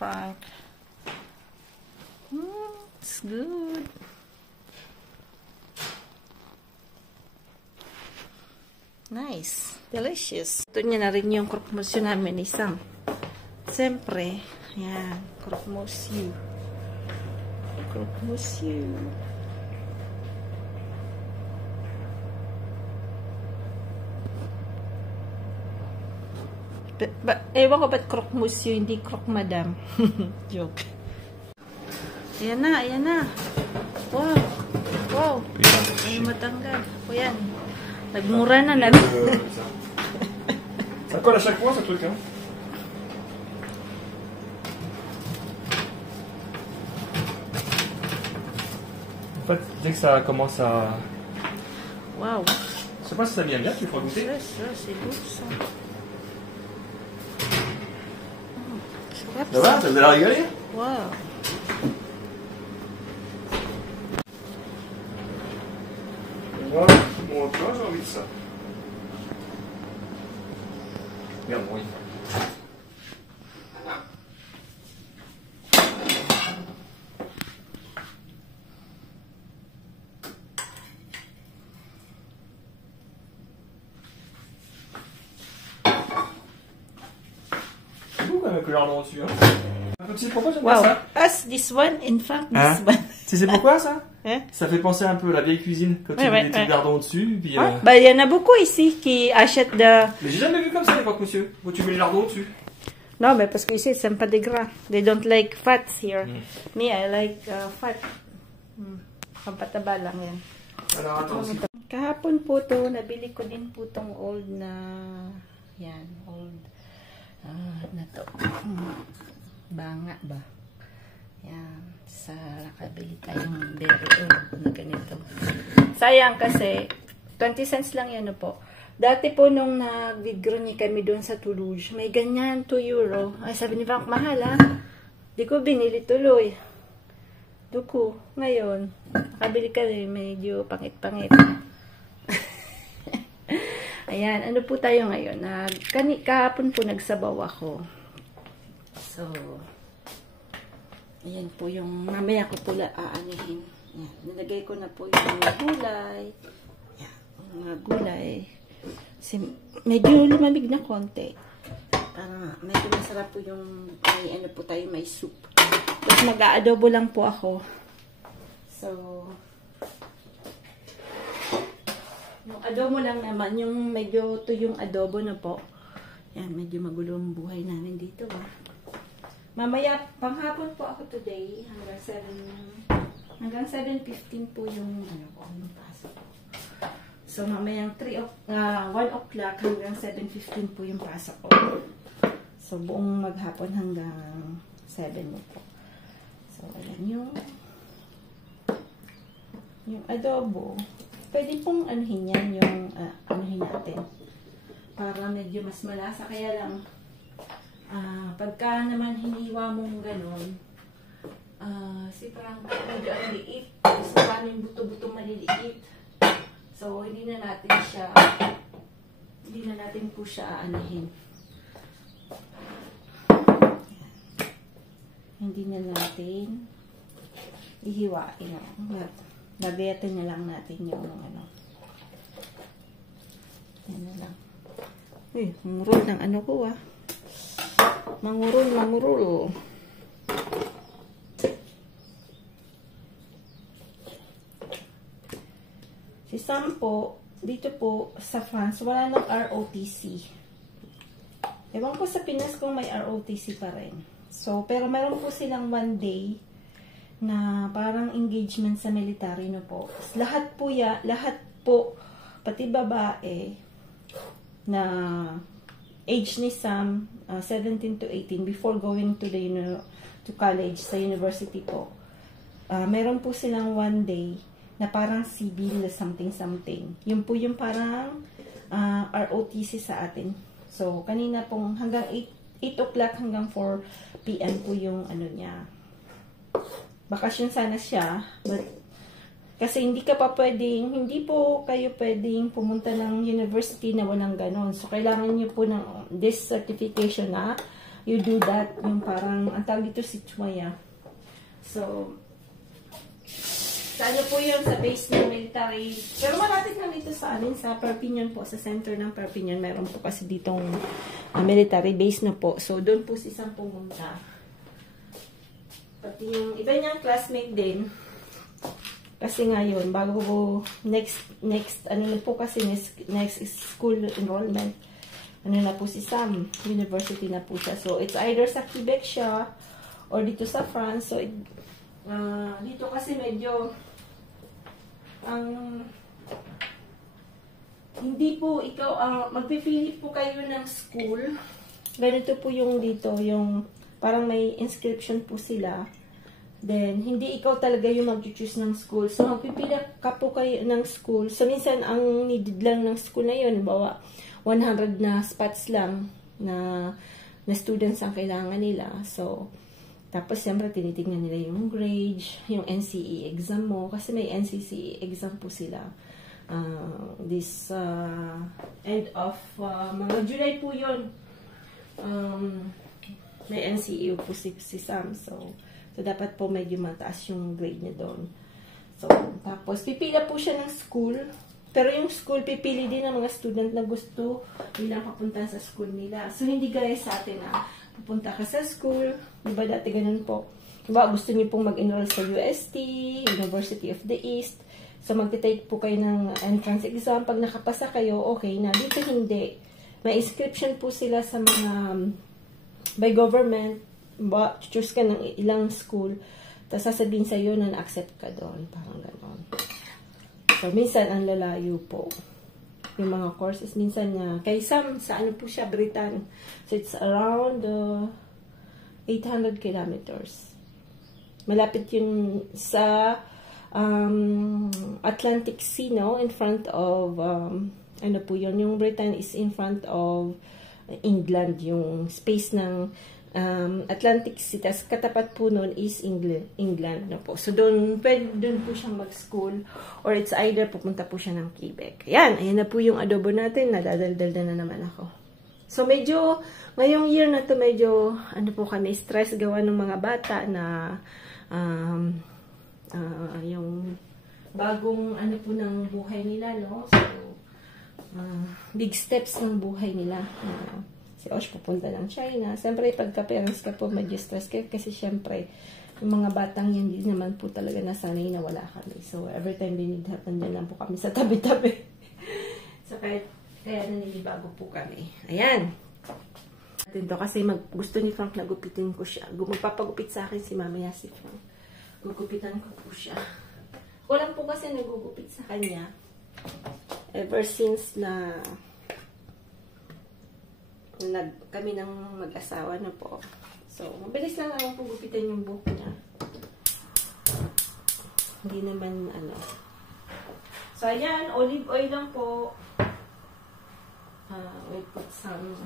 Frank. It's good. Nice. Delicious. Ito niya na rin yung croque monsieur namin ni Sam. Siyempre, yan. Croque monsieur. Croque monsieur. Ewan ko ba't croque monsieur, hindi croque madam. Joke. Ayan na, ayan na. Wow. Wow. Ay, matanggal. O yan. Nagmura na. Ça colle à chaque fois, ce truc, hein? En fait, dès que ça commence à... Wow. Je sais pas si ça vient bien, tu feras goûter. Ça, c'est beau, ça. Ça va? Ça vous a rigolé? Wow. Moi, j'ai envie de ça. Regarde, oui. C'est beau quand même que l'ardon dessus, hein. Tu sais pourquoi j'aime Wow. ça? As this one, in fact, Hein? this one. Tu sais pourquoi ça? Hein? Ça fait penser un peu à la vieille cuisine, quand tu mets des petits lardons dessus, puis... Ben, il y en a beaucoup ici qui achètent de... Mais j'ai jamais vu comme ça à l'époque, monsieur. Où tu mets les lardons dessus. Non, mais parce que ici, c'est pas de gras. They don't like fats here. Me, I like fat. Pampataba lang yan. Alors, attends. Kahapon po to, nabili ko din po tong old na... Yan, old... na to. Banga ba? Yan. Sa nakabili tayong very old na ganito. Sayang kasi, 20 cents lang yan po. Dati po nung nag-vidgroni kami doon sa Toulouse, may ganyan, 2 euro. Ay, sabi ni Frank, mahal ha. Di ko binili tuloy. Duko, ngayon, nakabili kami, medyo pangit-pangit. Ayan, ano po tayo ngayon? Kahapon po nagsabaw ako. So, ayan po yung, mamaya ko po aanihin. Ayan, nilagay ko na po yung gulay. Ayan, yung mga gulay. Kasi medyo lumamig na konti. Para medyo masarap po yung, may ano po tayo, may soup. Tapos mag-aadobo lang po ako. So, yung adobo lang naman, yung medyo to yung adobo na po. Yan, medyo magulo ang buhay namin dito. Mamaya, panghapon po ako today, hanggang 7:15 po yung ano ko, yung pasok ko. So, mamayang 1 o'clock hanggang 7:15 po yung pasok ko. So, buong maghapon hanggang 7 po. So, ayan yung adobo. Pwede pong anuhin yan, yung anuhin natin. Para medyo mas malasa. Kaya lang, pagka naman hiniwa mong ganon, si parang medyo ang liit. Tapos parang yung buto-buto maliliit. So, hindi na natin po siya aanihin. Hindi na natin ihiwain. Labetin na lang natin yung ano. Yan na lang. Uy, mangurol ng ano ko Mangurol. Si Sam po, dito po sa France, wala nang ROTC. Ewan ko sa Pinas kung may ROTC pa rin. So, pero meron po silang 1 day na parang engagement sa military, no po. Lahat po, pati babae, na age ni Sam, 17 to 18, before going to to college, sa university po, meron po silang 1 day na parang civil something. Yun po yung parang ROTC sa atin. So, kanina pong hanggang 8 o'clock hanggang 4 PM po yung ano niya. Bakasyon sana siya, but kasi hindi po kayo pwedeng pumunta ng university na walang ganon. So, kailangan niyo po ng this certification na you do that, yung parang, ang tawag dito si Chumaya. So, sa ano po yun, sa base ng military. Pero malapit lang dito sa amin, sa Perpignan po, sa center ng Perpignan. Meron po kasi ditong military base na po. So, doon po si Sam pumunta. Pati yung iba niyang classmate din. Kasi ngayon, bago po, next, ano na po kasi, next school enrollment, ano na po si Sam, university na po siya. So, it's either sa Quebec siya, or dito sa France. So, dito kasi medyo, hindi po ikaw, magpipili po kayo ng school. Ganito po yung dito, yung, parang may inscription po sila. Then, hindi ikaw talaga yung mag-choose ng school. So, magpipila ka po kayo ng school. So, minsan, ang needed lang ng school na yun, bawa, 100 na spots lang na students ang kailangan nila. So, tapos, siyempre, tinitignan nila yung grades, yung NCE exam mo. Kasi may NCCE exam po sila. This end of, mga July po yun. May NCE po si Sam. So, dapat po medyo mataas yung grade niya doon. So, tapos, pipila po siya ng school. Pero yung school, pipili din ng mga student na gusto nilang papunta sa school nila. So, hindi gaya sa atin na pupunta ka sa school. Diba dati ganun po? Diba gusto niyo pong mag-enroll sa UST, University of the East. So, magte-take po kayo ng entrance exam. Pag nakapasa kayo, okay na. Dito hindi. May inscription po sila sa mga by government. Choose ka ng ilang school, tapos sasabihin sa'yo na na-accept ka doon. Parang gano'n. So, minsan, ang lalayo po. Yung mga courses, minsan kay Sam, sa ano po siya, Britain. So, it's around 800 kilometers. Malapit yung sa Atlantic Sea, no? In front of, ano po yun, yung Britain is in front of England, yung space ng Atlantic Sea, tas katapat po nun is England na po. So, doon po siyang mag-school, or it's either pupunta po siya ng Quebec. Ayan na po yung adobo natin. Nadadaldal na naman ako. So, medyo, ngayong year na to, medyo, ano po kami, stress gawa ng mga bata na, yung bagong, ano po ng buhay nila, no? So, big steps ng buhay nila. Si Osh pupunta ng China. Siyempre, pagka-parents ka po, medyo stress kayo kasi siyempre, yung mga batang yan, hindi naman po talaga nasanay na wala kami. So, every time they need help, nandiyan lang po kami sa tabi-tabi. So, kaya naninibago po kami. Ayan. Ito kasi gusto ni Frank na gupitin ko siya. Magpapagupit sa akin si mamaya si Frank. Gugupitan ko po siya. Walang po kasi nagugupit sa kanya. Ever since na kami ng mag-asawa na po. So, mabilis lang naman po gupitan yung buhok niya. Hindi naman, ano. So, ayan, olive oil lang po. We'll put some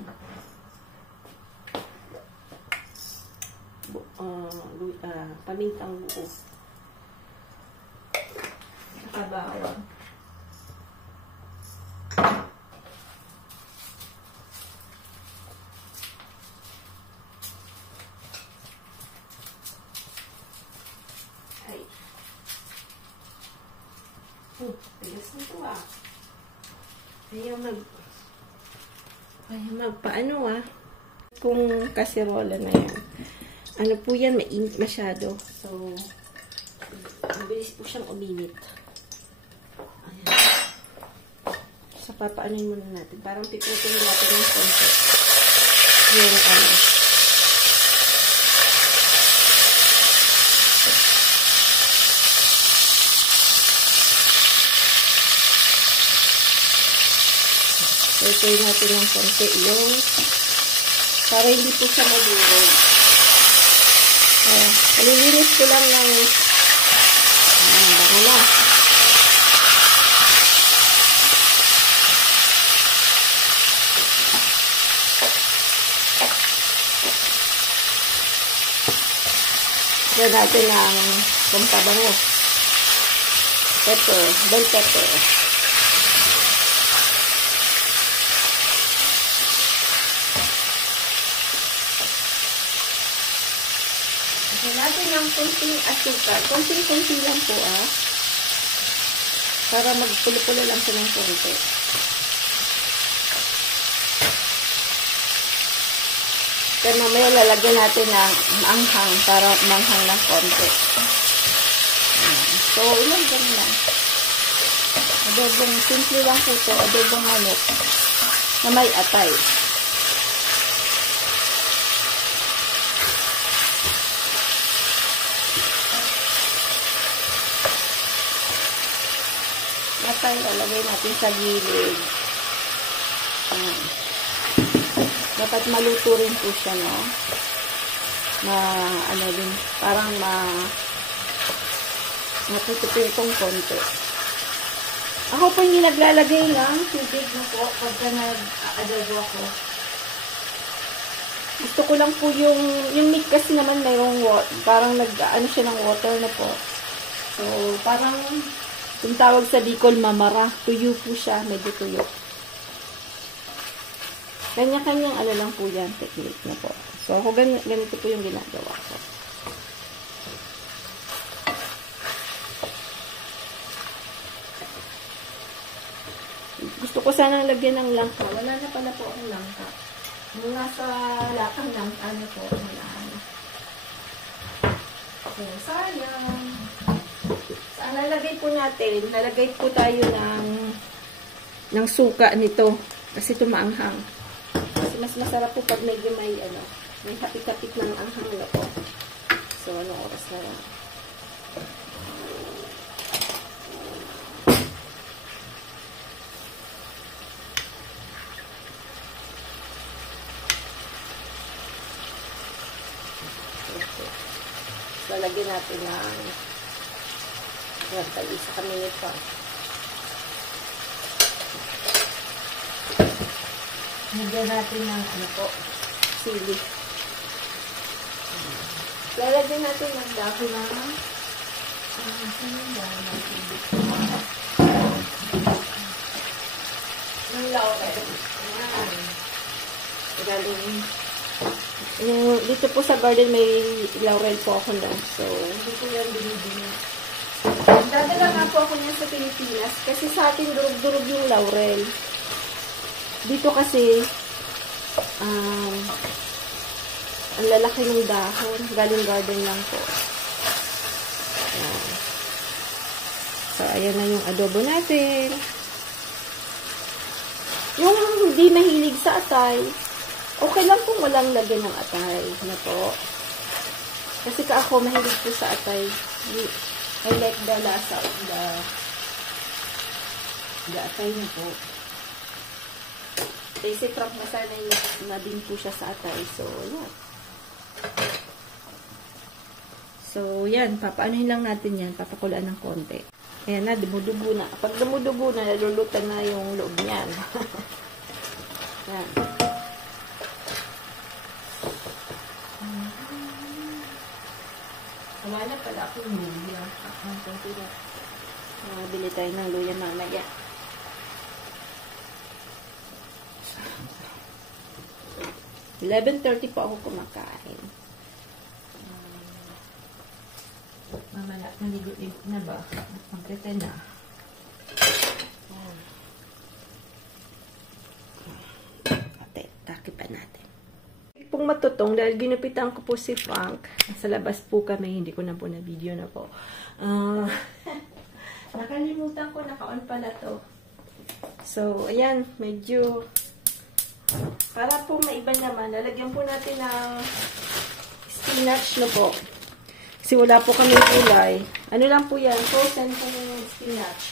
pamintang buo. Saka bawang. Tigas nito ah. Ayaw magpaano ah. Kung kasirola na yan. Ano po yan, mainit masyado. So, mabilis po siyang uminit. Ayan. So, papaanin muna natin. Parang piputin natin yung konti. Yung ano. Itoy natin ng konti yung para hindi po siya madurog. Palilinis ko lang ng baka na. Yan natin ang pampabango. Pepper, bell pepper. ng konting asukal. Konting-konti lang po, para magpulo-pulo lang siya ng konti. Then mamaya lalagyan natin ng anghang para manghang ng konti. So, ilang ganun lang. Adobong, simple lang po ito. Adobong manok na may atay. Atay, lalagay natin sa gilid. Dapat maluto rin po siya, no? Ano din, parang matutupitong konti. Ako po hindi naglalagay ng tubig na po pagka nag-adobo ako. Gusto ko lang po yung meat kasi naman mayroong parang nag-ano siya ng water na po. So, parang yung tawag sa Bicol, mamara. Tuyo po siya, medyo tuyo. Kanya-kanyang ano lang po yan, technique na po. So, ako ganito po yung ginagawa ko. Gusto ko sanang lagyan ng langka. Wala na pala po ang langka. Yung nasa lakang langka na po. Wala na. So, sayang. So, ang lalagay po natin, lalagay po tayo ng suka nito. Kasi tumaanghang. Kasi mas masarap po pag medyo may kapit-kapit ng anghang na po. So, anong oras na lang? Lalagyan natin ng isa kami nito. Lagyan natin ng sili. Lalagyan natin ng dahon ng laurel. Dito po sa garden may laurel po ako na. So, hindi po yan binibili. Dadala nga po ako niyan sa Pilipinas kasi sa atin durug-durug yung laurel. Dito kasi ang lalaki ng dahon. Galing garden lang po. Ayan. So, ayan na yung adobo natin. Yung hindi mahilig sa atay, okay lang kung walang lagyan ng atay na po. Kasi ako mahilig po sa atay. I like the lasa of the atay na po. Kasi Frank masanay na din po siya sa atay. So, yan. So, yan. Papaanohin lang natin yan. Papakulaan ng konti. Ayan na, dumudugo na. Pag dumudugo na, nalulutan na yung loob niyan. Yan. Wala na pala akong luya. Bili tayo ng luya mamaya. So, 11:30 po ako kumakain. Mamaya, naligo-ligo na ba? Magkita na. Ate, takipan natin. Pong matutong dahil ginupitan ko po si Frank. Nasa labas po kami, hindi ko na po na video na po. Nakalimutan ko, naka-on pala to. So, ayan, medyo para po maiba naman, lalagyan po natin ng spinach na po. Kasi wala po kami gulay. Ano lang po yan, frozen po yung spinach.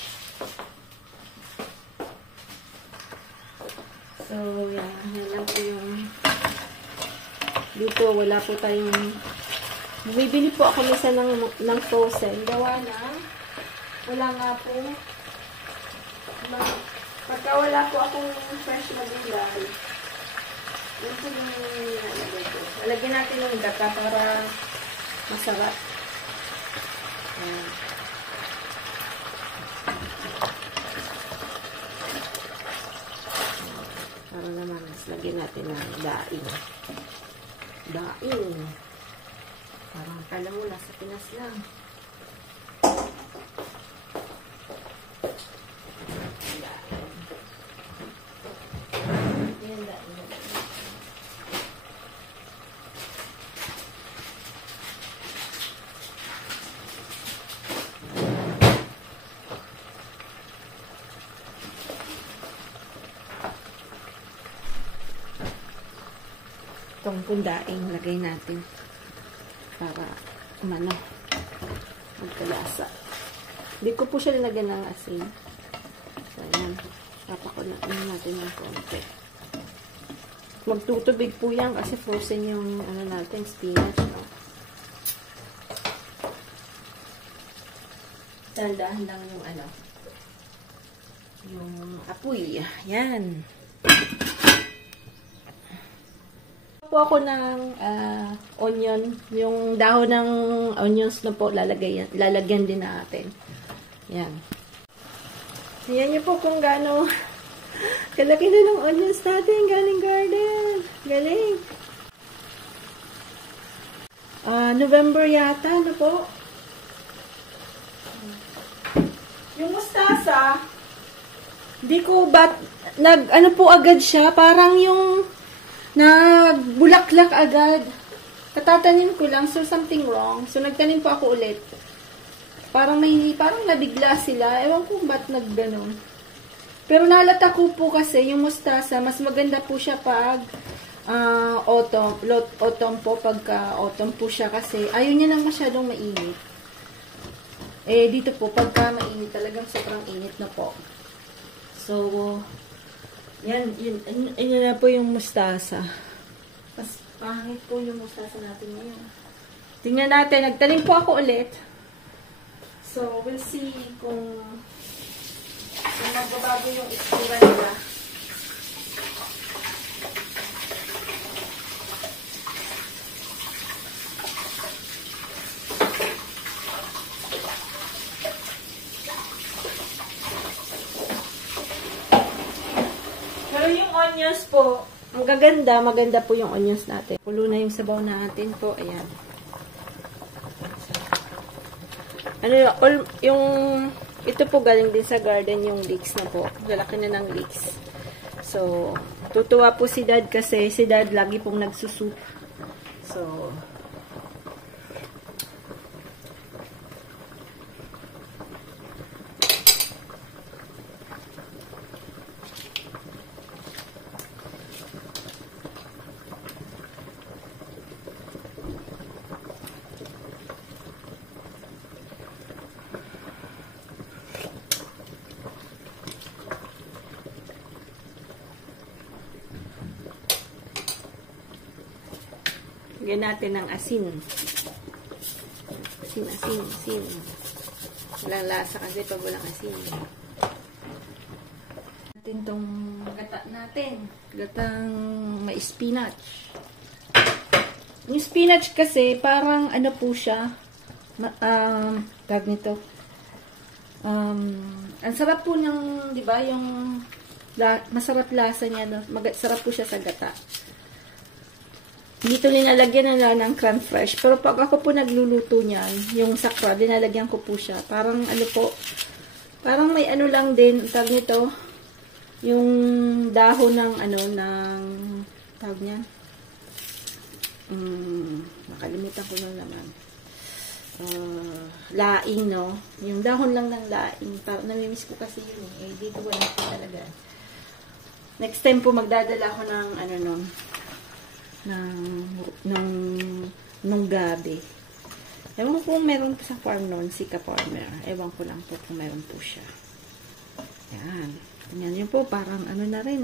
So, yan, yan lang po yung dito, wala po tayong bumibili po ako minsan ng frozen. Gawa na wala nga po pagka wala po akong fresh na gulay, yun po yung nalagay ko. Nalagyan natin yung gata para masarap. Ayan. Para naman, lagyan natin ng daing. Daing. Parang akala mo nasa Pinas lang. Itong pundaing lagay natin para magkalasa. Hindi ko po siya nilagyan ng asin. So, ayan. Papakunain natin ng konti. Magtutubig po yan kasi frozen yung natin, spinach. No? Dahan-dahan lang yung apoy. Ayan. Po ako ng onion, yung dahon ng onions na po lalagyan din natin. Yan. Tingnan niyo po kung gaano kalaki na ng onions natin galing garden. Galing. November yata, ano po? Yung mustasa, di ko ano po agad siya, parang yung nagbulaklak agad. Katatanim ko lang, so something wrong. So, nagtanim po ako ulit. Parang nabigla sila. Ewan ko ba't nagganon. Pero nalata ko po kasi, yung mustasa, mas maganda po siya pag autumn po, pagka autumn po siya kasi ayaw niya nang masyadong mainit. Dito po, pagka mainit, talagang sobrang init na po. So, yan na po yung mustasa. Mas pangit po yung mustasa natin ngayon. Tingnan natin. Nagtanim po ako ulit. So, we'll see kung magbabago yung itsura nila. Onions po, maganda po yung onions natin. Pulo na yung sabaw natin po, ayan. Ito po galing din sa garden yung leeks na po. Lalaki na ng leeks. So, tutuwa po si Dad kasi si Dad lagi pong nagsusup. So, lagyan natin ng asin. Asin. Walang lasa kasi pag walang asin. Natin tong gata natin. Gatang may spinach. Yung spinach kasi parang ano po siya. Tawag nito. Ang sarap po ng, di ba, yung masarap lasa niya. No? Sarap po siya sa gata. Dito linalagyan nila ng crème fresh. Pero pag ako po nagluluto niyan, yung sa crab, linalagyan ko po siya. Parang ano po, parang may ano lang din, tawag nito, yung dahon ng tawag niyan. Nakalimutan ko na naman. Laing, no? Yung dahon lang ng laing. Parang namimiss ko kasi yun eh. Dito wala po talaga. Next time po magdadala ako ng nung gabi. Ewan ko kung meron pa sa farm noon, Sika Farmer. Ewan ko lang po kung meron po siya. Yan. Tingnan nyo po, parang ano na rin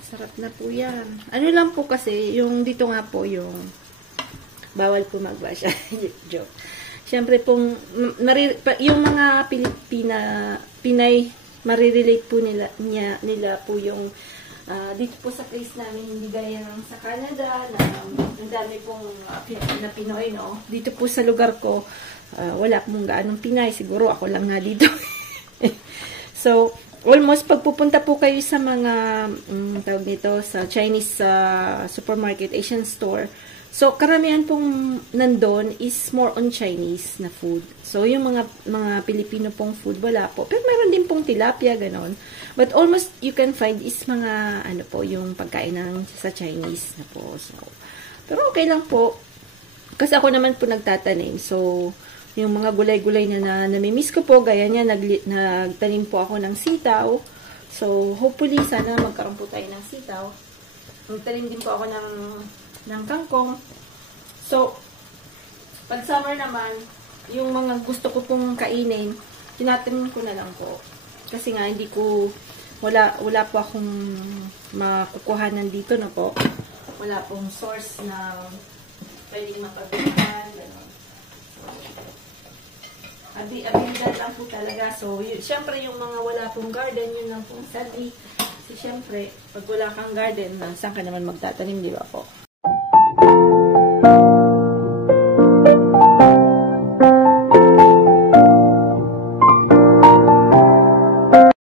sarap na po yan. Ano lang po kasi, yung dito nga po yung bawal po magwash. Joke. Siyempre pong, yung mga Pinay, marirelate po nila po yung dito po sa place namin, hindi gaya ng sa Canada, na ang dami pong na Pinoy, no? Dito po sa lugar ko, wala pong gaanong Pinay. Siguro ako lang nga dito. So, almost pagpupunta po kayo sa mga, tawag nito, sa Chinese supermarket, Asian store, So, karamihan pong nandun is more on Chinese na food. So, yung mga Pilipino pong food, wala po. Pero meron din pong tilapia, ganon. But almost you can find is mga, ano po, yung pagkain sa Chinese na po. So, pero okay lang po. Kasi ako naman po nagtatanim. So, yung mga gulay-gulay na namimiss ko po, gaya niya, nagtanim po ako ng sitaw. So, hopefully, sana magkaroon po tayo ng sitaw. Nagtanim din po ako ng kangkong. So, pag summer naman, yung mga gusto ko pong kainin, tinatanim ko na lang po. Kasi nga, wala po akong makukuhanan dito na po. Wala pong source na pwedeng mapagbihan, gano'n. Abilidad lang po talaga. So, syempre yung mga wala pong garden, yun lang pong sadly. Kasi syempre, pag wala kang garden, saan ka naman magtatanim, di ba po?